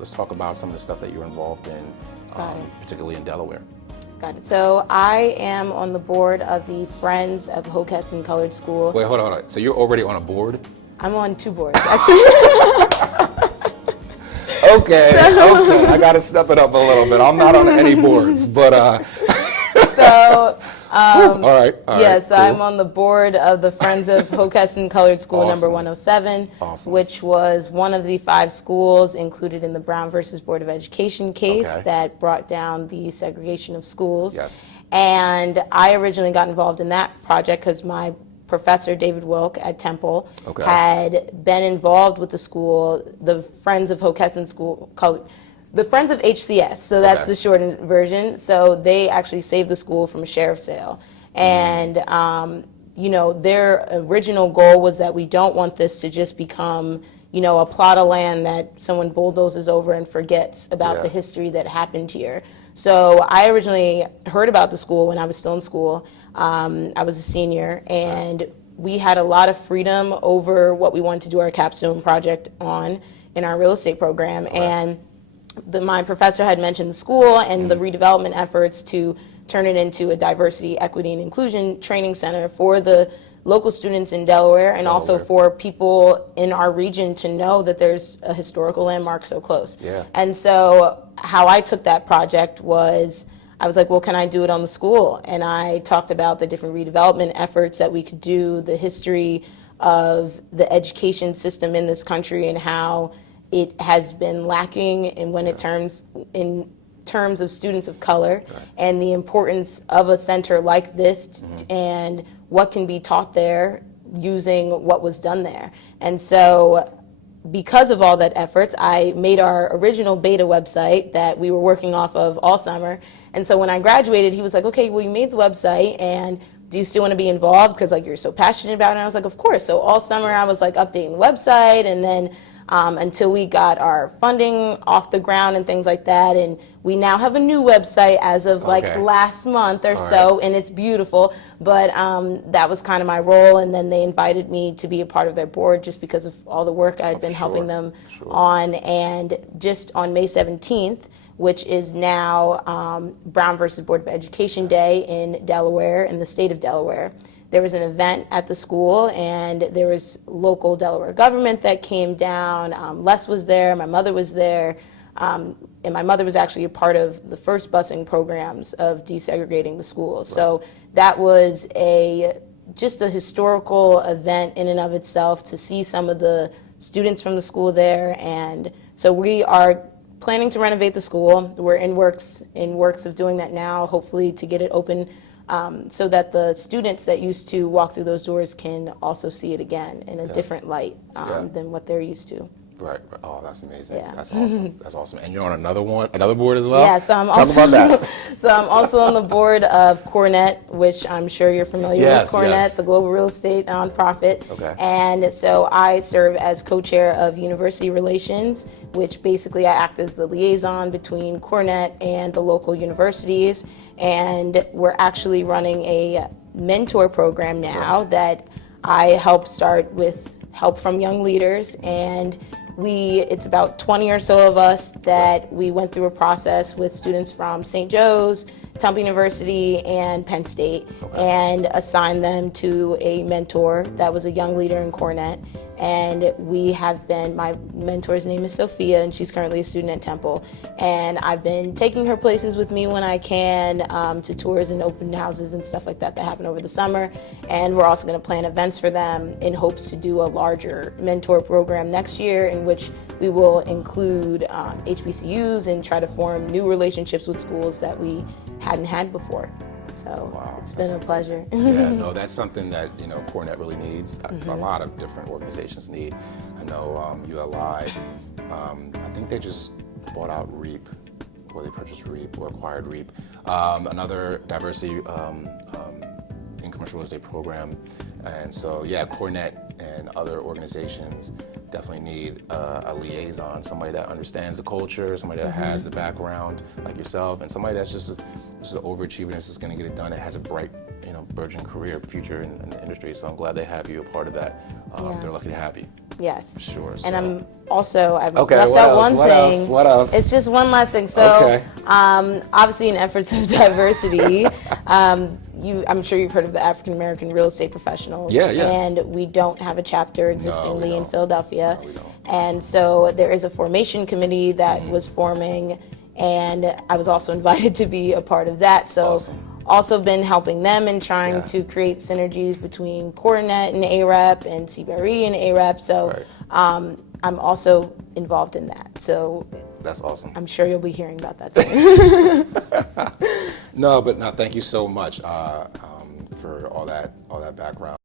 let's talk about some of the stuff that you're involved in, particularly in Delaware. Got it. So I am on the board of the Friends of Hockessin Colored School. Wait, hold on. So you're already on a board? I'm on 2 boards, actually. Okay, I gotta step it up a little bit. I'm not on any boards, but all right. Yeah, so cool. I'm on the board of the Friends of Hockessin Colored School number 107, which was one of the 5 schools included in the Brown versus Board of Education case that brought down the segregation of schools. Yes. And I originally got involved in that project because my professor, David Wilk at Temple, had been involved with the school, the Friends of Hockessin School, the Friends of HCS, so that's the shortened version. So they actually saved the school from a sheriff's sale. And, you know, their original goal was that we don't want this to just become, you know, a plot of land that someone bulldozes over and forgets about the history that happened here. So I originally heard about the school when I was still in school. I was a senior, and we had a lot of freedom over what we wanted to do our capstone project on in our real estate program. And my professor had mentioned the school and the redevelopment efforts to turn it into a diversity, equity, and inclusion training center for the local students in Delaware, and also for people in our region to know that there's a historical landmark so close. And so how I took that project was, I was like, well, can I do it on the school? And I talked about the different redevelopment efforts that we could do, the history of the education system in this country and how it has been lacking in terms of students of color, and the importance of a center like this and what can be taught there using what was done there. And so because of all that efforts, I made our original beta website that we were working off of all summer. And so when I graduated, he was like, okay, well, you made the website, and do you still want to be involved? Because like you're so passionate about it. And I was like, of course. So all summer I was like updating the website, and then until we got our funding off the ground and things like that. And we now have a new website as of like last month or so, and it's beautiful. But that was kind of my role. And then they invited me to be a part of their board just because of all the work I'd been helping them on. And just on May 17th, which is now Brown versus Board of Education Day in Delaware, in the state of Delaware, there was an event at the school, and there was local Delaware government that came down. Les was there, my mother was there, and my mother was actually a part of the first busing programs of desegregating the schools. So that was just a historical event in and of itself to see some of the students from the school there. And so we are planning to renovate the school. We're in works of doing that now, hopefully to get it open so that the students that used to walk through those doors can also see it again in a different light than what they're used to. Right. Oh, that's amazing. Yeah. That's awesome. That's awesome. And you're on another board as well? Yeah, so I'm also, talk about that. So I'm also on the board of Cornet, which I'm sure you're familiar with. Cornet, the global real estate nonprofit. And so I serve as co-chair of university relations, which basically I act as the liaison between Cornet and the local universities. And we're actually running a mentor program now that I helped start with help from young leaders. And it's about 20 or so of us that we went through a process with students from St. Joe's, Temple University, and Penn State, and assigned them to a mentor that was a young leader in Cornet. And my mentor's name is Sophia, and she's currently a student at Temple. And I've been taking her places with me when I can, to tours and open houses and stuff like that happen over the summer. And we're also going to plan events for them in hopes to do a larger mentor program next year, in which we will include HBCUs and try to form new relationships with schools that we hadn't had before. So it's been a pleasure. Yeah, no, that's something that, Cornet really needs. A lot of different organizations need. I know ULI, I think they just bought out REAP, or they purchased REAP or acquired REAP. Another diversity in commercial real estate program. And so, Cornet and other organizations definitely need a liaison, somebody that understands the culture, somebody that has the background like yourself, and somebody that's just an overachiever that's just going to get it done. It has a bright, burgeoning career, future in the industry. So I'm glad they have you a part of that. They're lucky to have you. Yes. For sure. So. And I've okay, left out one thing. What else? It's just one last thing. So, obviously, in efforts of diversity, I'm sure you've heard of the African American Real Estate Professionals. Yeah. And we don't have a chapter existingly in Philadelphia. No, we don't. And so there is a formation committee that was forming, and I was also invited to be a part of that. So. Awesome. Also been helping them in trying to create synergies between CoreNet and AREP and CBRE and AREP. So I'm also involved in that. So that's awesome. I'm sure you'll be hearing about that soon. No, thank you so much for all that background.